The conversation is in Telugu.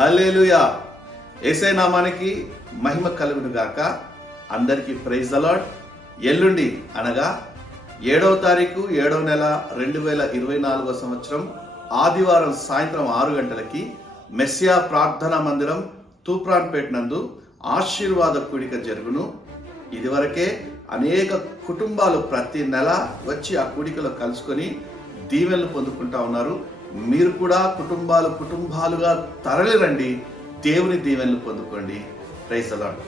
హల్లెలూయా. యేసయ్య నామానికి మహిమ కలుగును గాక. అందరికీ ప్రైజ్ ద లార్డ్. ఎల్లుండి అనగా 7వ తారీఖు 7వ నెల 2024 సంవత్సరం ఆదివారం సాయంత్రం 6 గంటలకి మెస్సియా ప్రార్థనా మందిరం తూప్రాన్పేట నందు ఆశీర్వాద కూడిక జరుగును. ఇదివరకే అనేక కుటుంబాలు ప్రతి నెల వచ్చి ఆ కూడికలో కలుసుకొని దీవెనలు పొందుకుంటా ఉన్నారు. మీరు కూడా కుటుంబాలుగా తరలి రండి, దేవుని దీవెనలు పొందుకోండి. Praise the lord.